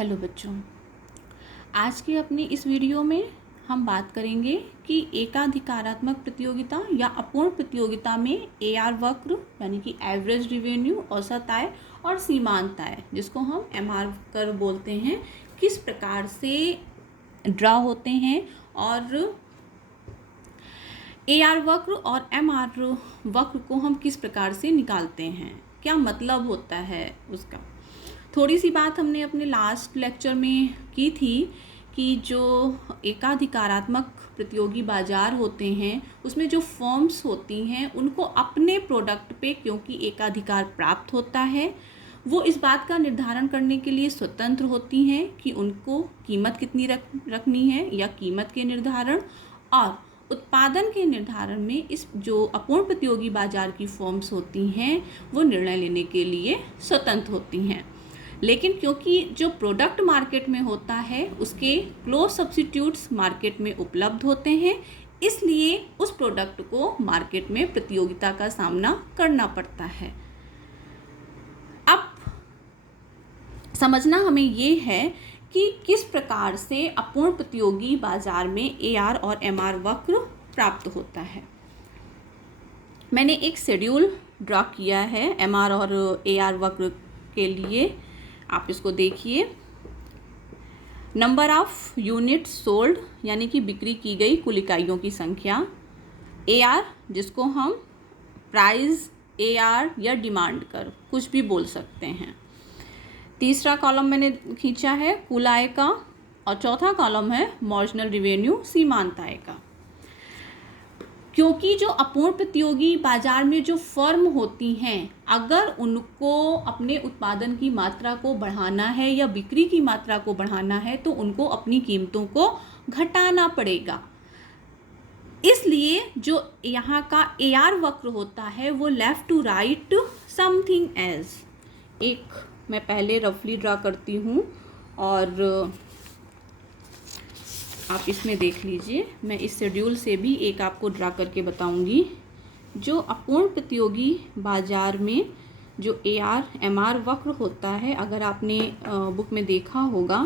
Hello बच्चों, आज की अपनी इस वीडियो में हम बात करेंगे कि एकाधिकारात्मक प्रतियोगिता या अपूर्ण प्रतियोगिता में एआर वक्र यानी कि एवरेज रिवेन्यू, औसत आय और सीमांत आय, जिसको हम एमआर कर्व बोलते हैं, किस प्रकार से ड्रा होते हैं और एआर वक्र और एमआर वक्र को हम किस प्रकार से निकालते हैं, क्या मतलब होता है उसका। थोड़ी सी बात हमने अपने लास्ट लेक्चर में की थी कि जो एकाधिकारात्मक प्रतियोगी बाजार होते हैं उसमें जो फर्म्स होती हैं उनको अपने प्रोडक्ट पे क्योंकि एकाधिकार प्राप्त होता है, वो इस बात का निर्धारण करने के लिए स्वतंत्र होती हैं कि उनको कीमत कितनी रखनी है या कीमत के निर्धारण और उत्पादन के निर्धारण में इस जो अपूर्ण प्रतियोगी बाजार की फर्म्स होती हैं वो निर्णय लेने के लिए स्वतंत्र होती हैं। लेकिन क्योंकि जो प्रोडक्ट मार्केट में होता है उसके क्लोज सब्स्टिट्यूट्स मार्केट में उपलब्ध होते हैं, इसलिए उस प्रोडक्ट को मार्केट में प्रतियोगिता का सामना करना पड़ता है। अब समझना हमें ये है कि किस प्रकार से अपूर्ण प्रतियोगी बाजार में एआर और एमआर वक्र प्राप्त होता है। मैंने एक शेड्यूल ड्रा किया है एमआर और एआर वक्र के लिए, आप इसको देखिए। नंबर ऑफ यूनिट्स सोल्ड यानी कि बिक्री की गई कुल इकाइयों की संख्या, एआर जिसको हम प्राइस, एआर या डिमांड कर कुछ भी बोल सकते हैं। तीसरा कॉलम मैंने खींचा है कुल आय का और चौथा कॉलम है मार्जिनल रिवेन्यू, सीमांत आय का। क्योंकि जो अपूर्ण प्रतियोगी बाजार में जो फर्म होती हैं, अगर उनको अपने उत्पादन की मात्रा को बढ़ाना है या बिक्री की मात्रा को बढ़ाना है तो उनको अपनी कीमतों को घटाना पड़ेगा। इसलिए जो यहाँ का एआर वक्र होता है वो left to right something edge, एक मैं पहले रफली ड्रा करती हूँ और आप इसमें देख लीजिए। मैं इस शेड्यूल से भी एक आपको ड्रा करके बताऊंगी। जो अपूर्ण प्रतियोगी बाजार में जो एआर एमआर वक्र होता है, अगर आपने बुक में देखा होगा,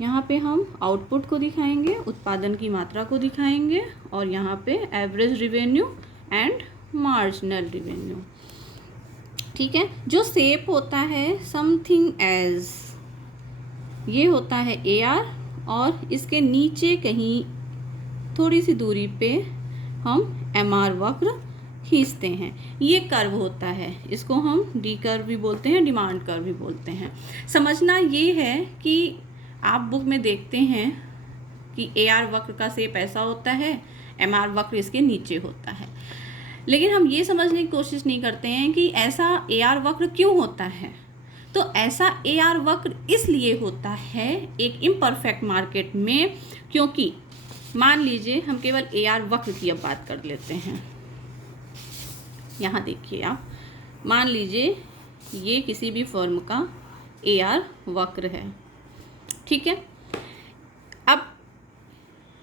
यहाँ पे हम आउटपुट को दिखाएंगे, उत्पादन की मात्रा को दिखाएंगे और यहाँ पे average revenue and marginal revenue. ठीक है, जो शेप होता है समथिंग एज, ये होता है एआर और इसके नीचे कहीं थोड़ी सी दूरी पे हम एमआर वक्र खींचते हैं। ये कर्व होता है, इसको हम डी कर्व भी बोलते हैं, डिमांड कर्व भी बोलते हैं। समझना ये है कि आप बुक में देखते हैं कि एआर वक्र का शेप ऐसा होता है, एमआर वक्र इसके नीचे होता है, लेकिन हम ये समझने की कोशिश नहीं करते हैं कि ऐसा एआर वक्र क्यों होता है। तो ऐसा एआर वक्र इसलिए होता है एक इम्परफेक्ट मार्केट में, क्योंकि मान लीजिए हम केवल एआर वक्र की अब बात कर लेते हैं। यहाँ देखिए आप, मान लीजिए ये किसी भी फर्म का एआर वक्र है, ठीक है। अब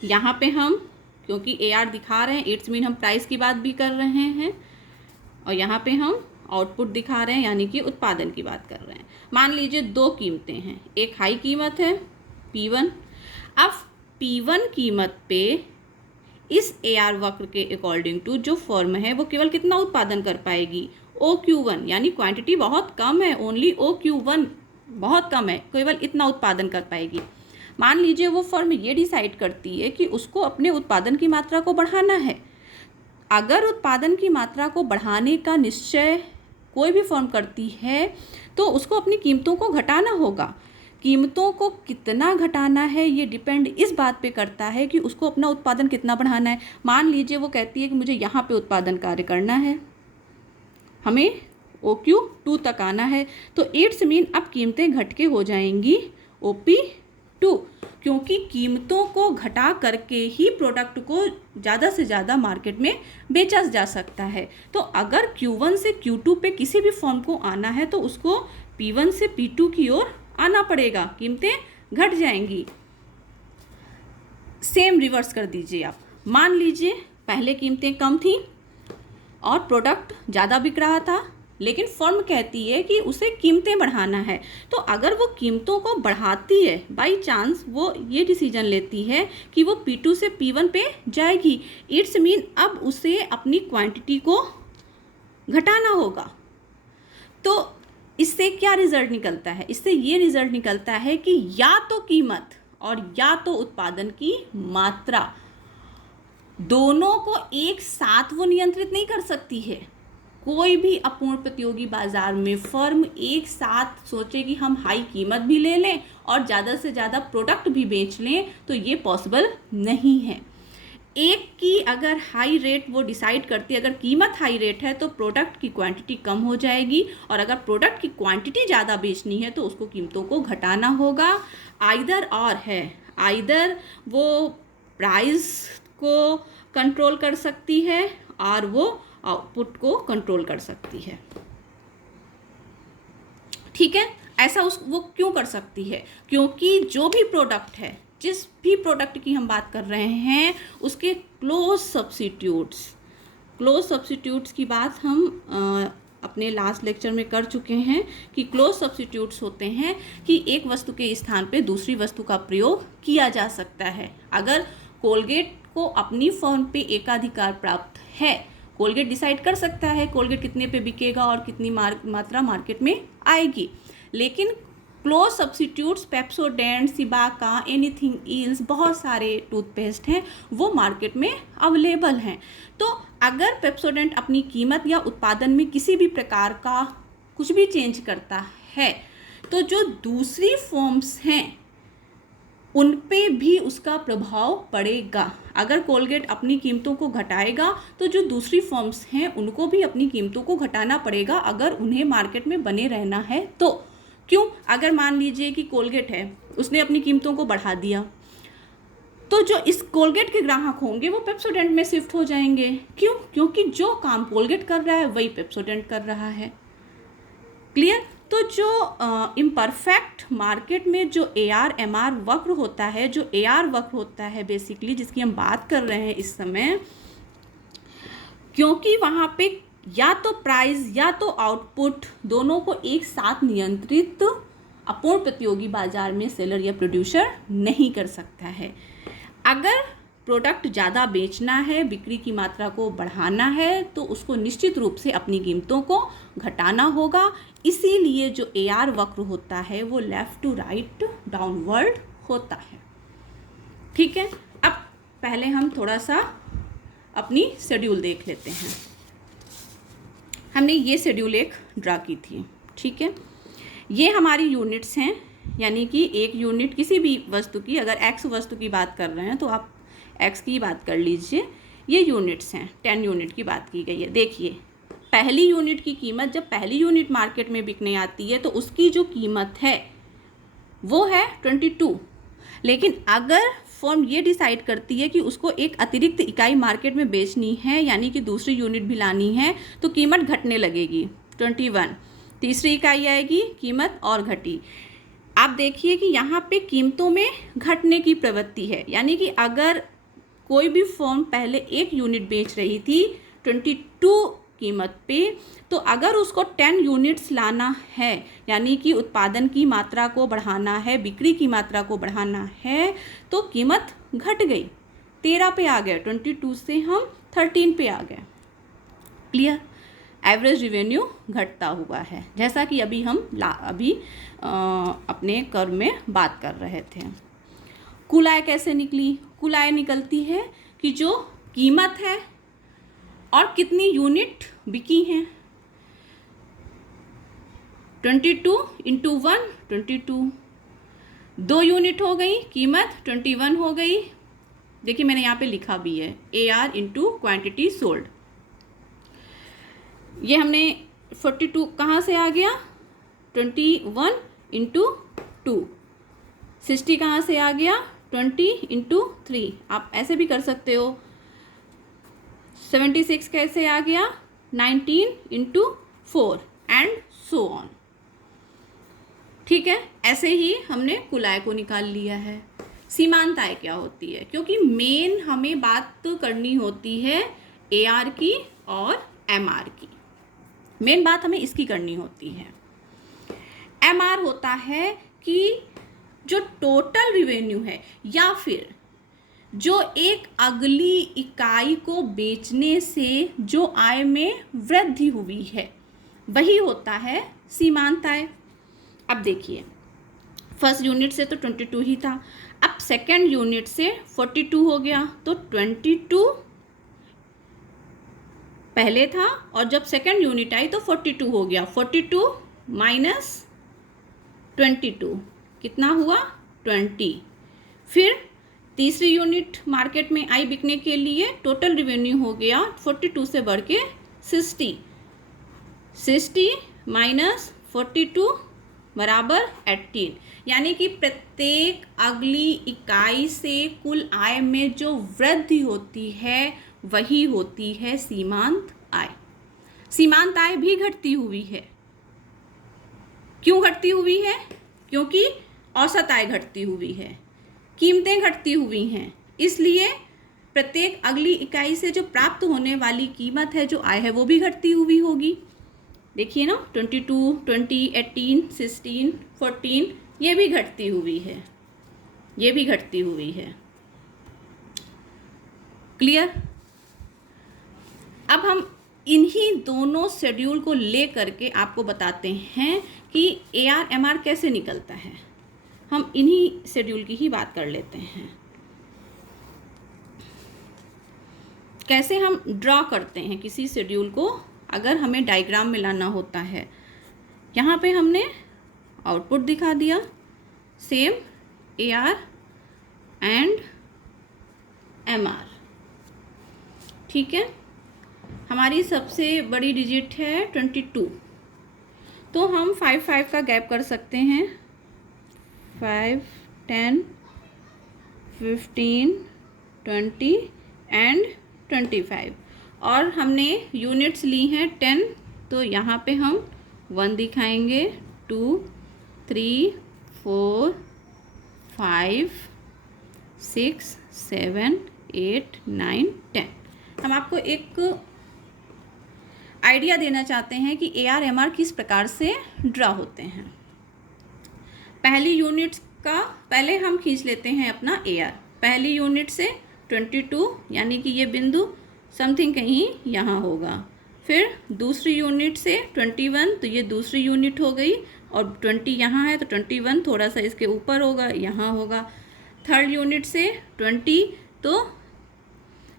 यहाँ पे हम क्योंकि एआर दिखा रहे हैं, इट्स मीन हम प्राइस की बात भी कर रहे हैं और यहाँ पे हम आउटपुट दिखा रहे हैं यानी कि उत्पादन की बात कर रहे हैं। मान लीजिए दो कीमतें हैं, एक हाई कीमत है P1। अब P1 कीमत पे इस एआर वक्र के अकॉर्डिंग टू जो फर्म है वो केवल कितना उत्पादन कर पाएगी, OQ1, यानी क्वांटिटी बहुत कम है, ओनली OQ1 बहुत कम है, केवल इतना उत्पादन कर पाएगी। मान लीजिए वो फर्म ये डिसाइड करती है कि उसको अपने उत्पादन की मात्रा को बढ़ाना है। अगर उत्पादन की मात्रा को बढ़ाने का निश्चय कोई भी फर्म करती है तो उसको अपनी कीमतों को घटाना होगा। कीमतों को कितना घटाना है ये डिपेंड इस बात पे करता है कि उसको अपना उत्पादन कितना बढ़ाना है। मान लीजिए वो कहती है कि मुझे यहाँ पे उत्पादन कार्य करना है, हमें OQ2 तक आना है, तो इट्स मीन अब कीमतें घट के हो जाएंगी OP2, क्योंकि कीमतों को घटा करके ही प्रोडक्ट को ज़्यादा से ज़्यादा मार्केट में बेचा जा सकता है। तो अगर Q1 से Q2 पे किसी भी फर्म को आना है तो उसको P1 से P2 की ओर आना पड़ेगा, कीमतें घट जाएंगी। सेम रिवर्स कर दीजिए आप, मान लीजिए पहले कीमतें कम थी और प्रोडक्ट ज़्यादा बिक रहा था, लेकिन फर्म कहती है कि उसे कीमतें बढ़ाना है। तो अगर वो कीमतों को बढ़ाती है, बाई चांस वो ये डिसीजन लेती है कि वो P2 से P1 पे जाएगी, इट्स मीन अब उसे अपनी क्वांटिटी को घटाना होगा। तो इससे क्या रिजल्ट निकलता है? इससे ये रिजल्ट निकलता है कि या तो कीमत और या तो उत्पादन की मात्रा, दोनों को एक साथ वो नियंत्रित नहीं कर सकती है। कोई भी अपूर्ण प्रतियोगी बाजार में फर्म एक साथ सोचे कि हम हाई कीमत भी ले लें और ज़्यादा से ज़्यादा प्रोडक्ट भी बेच लें, तो ये पॉसिबल नहीं है। एक की अगर हाई रेट वो डिसाइड करती है, अगर कीमत हाई रेट है तो प्रोडक्ट की क्वांटिटी कम हो जाएगी, और अगर प्रोडक्ट की क्वांटिटी ज़्यादा बेचनी है तो उसको कीमतों को घटाना होगा। आइदर और है, आइदर वो प्राइस को कंट्रोल कर सकती है और वो आउटपुट को कंट्रोल कर सकती है। ठीक है, ऐसा वो क्यों कर सकती है? क्योंकि जो भी प्रोडक्ट है, जिस भी प्रोडक्ट की हम बात कर रहे हैं, उसके क्लोज सब्स्टिट्यूट्स की बात हम अपने लास्ट लेक्चर में कर चुके हैं कि क्लोज सब्स्टिट्यूट्स होते हैं कि एक वस्तु के स्थान पे दूसरी वस्तु का प्रयोग किया जा सकता है। अगर कोलगेट को अपनी फर्म पे एकाधिकार प्राप्त है, कोलगेट डिसाइड कर सकता है कोलगेट कितने पे बिकेगा और कितनी मात्रा मार्केट में आएगी, लेकिन close substitutes Pepsodent, सिबाका, anything ills, बहुत सारे टूथपेस्ट हैं वो मार्केट में अवेलेबल हैं। तो अगर पेप्सोडेंट अपनी कीमत या उत्पादन में किसी भी प्रकार का कुछ भी चेंज करता है, तो जो दूसरी फर्म्स हैं उन पे भी उसका प्रभाव पड़ेगा। अगर कोलगेट अपनी कीमतों को घटाएगा तो जो दूसरी फर्म्स हैं उनको भी अपनी कीमतों को घटाना पड़ेगा, अगर उन्हें मार्केट में बने रहना है तो। क्यों? अगर मान लीजिए कि कोलगेट है, उसने अपनी कीमतों को बढ़ा दिया, तो जो इस कोलगेट के ग्राहक होंगे वो पेप्सोडेंट में शिफ्ट हो जाएंगे। क्यों? क्योंकि जो काम कोलगेट कर रहा है वही पेप्सोडेंट कर रहा है। क्लियर? तो जो इम्परफेक्ट मार्केट में जो AR-MR वक्र होता है, जो AR वक्र होता है बेसिकली जिसकी हम बात कर रहे हैं इस समय, क्योंकि वहाँ पे या तो प्राइस या तो आउटपुट दोनों को एक साथ नियंत्रित अपूर्ण प्रतियोगी बाजार में सेलर या प्रोड्यूसर नहीं कर सकता है। अगर प्रोडक्ट ज़्यादा बेचना है, बिक्री की मात्रा को बढ़ाना है, तो उसको निश्चित रूप से अपनी कीमतों को घटाना होगा। इसीलिए जो AR वक्र होता है वो लेफ़्ट टू राइट डाउनवर्ड होता है। ठीक है, अब पहले हम थोड़ा सा अपनी शेड्यूल देख लेते हैं। हमने ये शेड्यूल एक ड्रा की थी। ठीक है, ये हमारी यूनिट्स हैं, यानी कि एक यूनिट किसी भी वस्तु की, अगर X वस्तु की बात कर रहे हैं तो आप X की बात कर लीजिए। ये यूनिट्स हैं, 10 यूनिट की बात की गई है। देखिए, पहली यूनिट की कीमत, जब पहली यूनिट मार्केट में बिकने आती है तो उसकी जो कीमत है वो है 22। लेकिन अगर फर्म ये डिसाइड करती है कि उसको एक अतिरिक्त इकाई मार्केट में बेचनी है, यानी कि दूसरी यूनिट भी लानी है, तो कीमत घटने लगेगी 21। तीसरी इकाई आएगी, कीमत और घटी। आप देखिए कि यहाँ पे कीमतों में घटने की प्रवृत्ति है, यानी कि अगर कोई भी फर्म पहले एक यूनिट बेच रही थी 22 कीमत पे, तो अगर उसको 10 यूनिट्स लाना है, यानी कि उत्पादन की मात्रा को बढ़ाना है, बिक्री की मात्रा को बढ़ाना है, तो कीमत घट गई, 13 पे आ गए, 22 से हम 13 पे आ गए। क्लियर? एवरेज रिवेन्यू घटता हुआ है, जैसा कि अभी हम अपने कर्व में बात कर रहे थे। कुल आय कैसे निकली? कुल आय निकलती है कि जो कीमत है और कितनी यूनिट बिकी हैं, 22 इंटू 1 22, 2 यूनिट हो गई, कीमत 21 हो गई। देखिए मैंने यहाँ पे लिखा भी है AR इंटू क्वान्टिटी सोल्ड। ये हमने 42 कहाँ से आ गया? 21 इंटू 2। 60 कहाँ से आ गया? 20 इंटू 3। आप ऐसे भी कर सकते हो। 76 कैसे आ गया? 19 इंटू 4 एंड सो ऑन। ठीक है, ऐसे ही हमने कुल आय को निकाल लिया है। सीमांत आय क्या होती है? क्योंकि मेन हमें बात करनी होती है AR की और MR की। मेन बात हमें इसकी करनी होती है। MR होता है कि जो टोटल रिवेन्यू है या फिर जो एक अगली इकाई को बेचने से जो आय में वृद्धि हुई है वही होता है सीमांत आय। अब देखिए, फर्स्ट यूनिट से तो 22 ही था, अब सेकेंड यूनिट से 42 हो गया, तो 22 पहले था और जब सेकेंड यूनिट आई तो 42 हो गया। 42 माइनस 22 कितना हुआ? 20। फिर तीसरी यूनिट मार्केट में आई बिकने के लिए, टोटल रिवेन्यू हो गया 42 से बढ़ के 60। 60 माइनस 42 बराबर 18, यानी कि प्रत्येक अगली इकाई से कुल आय में जो वृद्धि होती है वही होती है सीमांत आय। सीमांत आय भी घटती हुई है। क्यों घटती हुई है? क्योंकि औसत आय घटती हुई है, कीमतें घटती हुई हैं, इसलिए प्रत्येक अगली इकाई से जो प्राप्त होने वाली कीमत है, जो आय है, वो भी घटती हुई होगी। देखिए ना, 22, 20, 18, 16, 14 ये भी घटती हुई है, ये भी घटती हुई है। क्लियर? अब हम इन्हीं दोनों शेड्यूल को ले करके आपको बताते हैं कि AR-MR कैसे निकलता है। हम इन्हीं शेड्यूल की ही बात कर लेते हैं। कैसे हम ड्रॉ करते हैं किसी शेड्यूल को, अगर हमें डायग्राम में लाना होता है। यहाँ पे हमने आउटपुट दिखा दिया, सेम AR एंड MR। ठीक है, हमारी सबसे बड़ी डिजिट है 22, तो हम 5 का गैप कर सकते हैं। 5, 10, 15, 20 एंड 25, और हमने यूनिट्स ली हैं 10, तो यहाँ पे हम 1 दिखाएंगे, 2, 3, 4, 5, 6, 7, 8, 9, 10। हम आपको एक आइडिया देना चाहते हैं कि AR-MR किस प्रकार से ड्रा होते हैं। पहली यूनिट का पहले हम खींच लेते हैं अपना AR। पहली यूनिट से 22, यानी कि ये बिंदु समथिंग कहीं यहाँ होगा। फिर दूसरी यूनिट से 21, तो ये दूसरी यूनिट हो गई, और 20 यहाँ है तो 21 थोड़ा सा इसके ऊपर होगा, यहाँ होगा। थर्ड यूनिट से 20, तो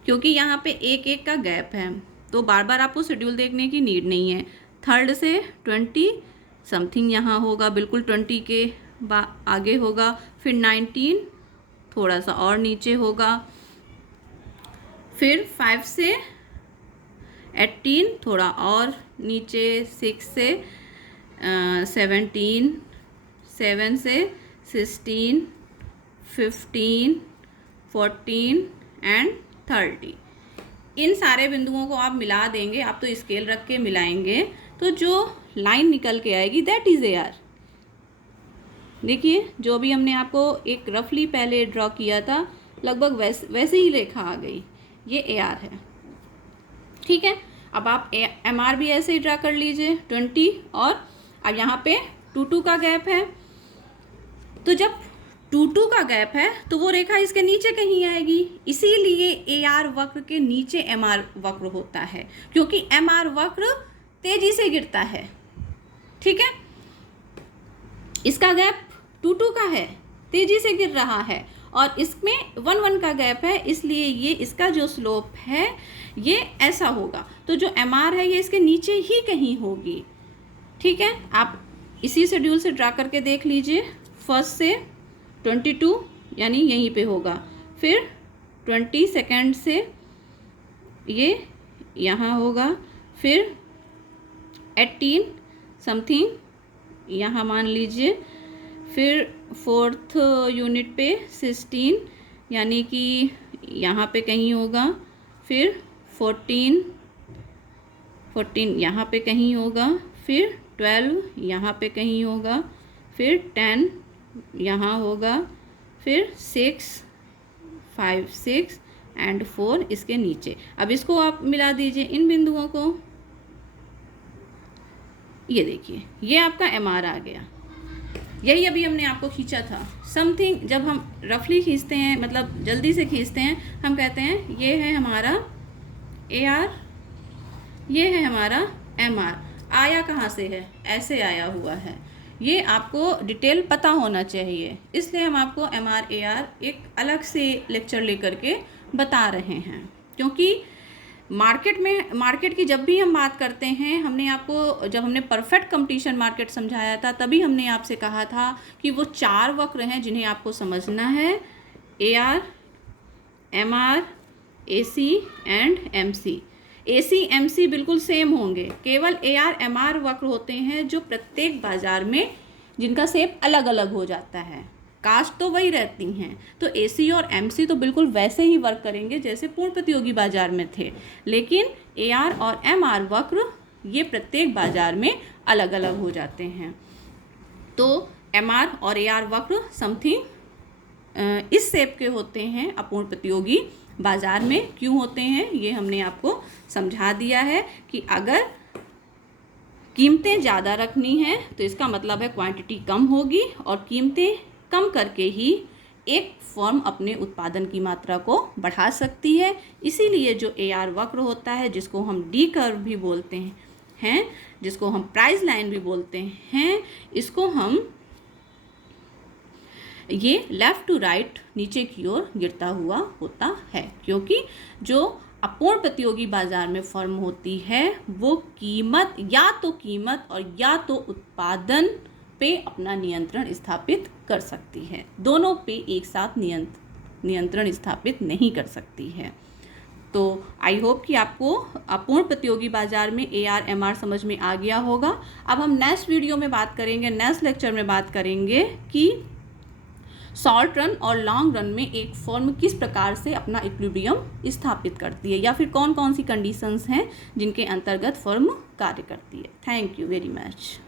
क्योंकि यहाँ पे एक का गैप है तो बार बार आपको शेड्यूल देखने की नीड नहीं है। थर्ड से 20 समथिंग यहाँ होगा, बिल्कुल 20 के आगे होगा। फिर 19 थोड़ा सा और नीचे होगा। फिर 5 से 18 थोड़ा और नीचे, 6 से 17, 7 से 16, 15, 14 एंड 30। इन सारे बिंदुओं को आप मिला देंगे, आप तो स्केल रख के मिलाएंगे, तो जो लाइन निकल के आएगी दैट इज़ AR। देखिए, जो भी हमने आपको एक रफली पहले ड्रॉ किया था, लगभग वैसे ही रेखा आ गई, ये AR है। ठीक है, अब आप MR भी ऐसे ही ड्रा कर लीजिए 20, और अब यहाँ पे 2 का गैप है, तो जब 2 का गैप है तो वो रेखा इसके नीचे कहीं आएगी, इसीलिए AR वक्र के नीचे MR वक्र होता है, क्योंकि MR वक्र तेजी से गिरता है। ठीक है, इसका गैप 2 का है, तेजी से गिर रहा है, और इसमें 1 का गैप है, इसलिए ये इसका जो स्लोप है ये ऐसा होगा। तो जो MR है ये इसके नीचे ही कहीं होगी। ठीक है, आप इसी शेड्यूल से ड्रा करके देख लीजिए। फर्स्ट से 22 यानी यहीं पे होगा, फिर 20 सेकेंड से ये यहाँ होगा, फिर 18 समथिंग यहाँ मान लीजिए, फिर फोर्थ यूनिट पे 16 यानी कि यहाँ पे कहीं होगा, फिर 14 यहाँ पे कहीं होगा, फिर 12 यहाँ पे कहीं होगा, फिर 10 यहाँ होगा, फिर 6, 5, 6 एंड 4 इसके नीचे। अब इसको आप मिला दीजिए इन बिंदुओं को, ये देखिए ये आपका MR आ गया, यही अभी हमने आपको खींचा था। समथिंग जब हम रफली खींचते हैं, मतलब जल्दी से खींचते हैं, हम कहते हैं ये है हमारा AR, ये है हमारा MR। आया कहाँ से है? ऐसे आया हुआ है। ये आपको डिटेल पता होना चाहिए, इसलिए हम आपको MR AR एक अलग से लेक्चर लेकर के बता रहे हैं। क्योंकि मार्केट की जब भी हम बात करते हैं, हमने आपको जब हमने परफेक्ट कंपटीशन मार्केट समझाया था तभी हमने आपसे कहा था कि वो 4 वक्र हैं जिन्हें आपको समझना है, AR, MR, AC and MC। AC MC बिल्कुल सेम होंगे, केवल AR MR वक्र होते हैं जो प्रत्येक बाजार में जिनका शेप अलग अलग हो जाता है, कास्ट तो वही रहती हैं। तो AC और MC तो बिल्कुल वैसे ही वर्क करेंगे जैसे पूर्ण प्रतियोगी बाजार में थे, लेकिन AR और MR वक्र ये प्रत्येक बाजार में अलग अलग हो जाते हैं। तो MR और AR वक्र समथिंग इस शेप के होते हैं अपूर्ण प्रतियोगी बाजार में। क्यों होते हैं ये हमने आपको समझा दिया है कि अगर कीमतें ज़्यादा रखनी है तो इसका मतलब है क्वांटिटी कम होगी, और कीमतें कम करके ही एक फर्म अपने उत्पादन की मात्रा को बढ़ा सकती है। इसीलिए जो AR वक्र होता है, जिसको हम D कर्व भी बोलते हैं, जिसको हम प्राइस लाइन भी बोलते हैं, इसको हम ये लेफ़्ट टू राइट नीचे की ओर गिरता हुआ होता है। क्योंकि जो अपूर्ण प्रतियोगी बाजार में फर्म होती है वो कीमत और या तो उत्पादन पे अपना नियंत्रण स्थापित कर सकती है, दोनों पे एक साथ नियंत्रण स्थापित नहीं कर सकती है। तो आई होप कि आपको अपूर्ण प्रतियोगी बाजार में AR MR समझ में आ गया होगा। अब हम नेक्स्ट वीडियो में बात करेंगे, नेक्स्ट लेक्चर में बात करेंगे कि शॉर्ट रन और लॉन्ग रन में एक फर्म किस प्रकार से अपना इक्विलिब्रियम स्थापित करती है, या फिर कौन कौन सी कंडीशंस हैं जिनके अंतर्गत फर्म कार्य करती है। Thank you very much.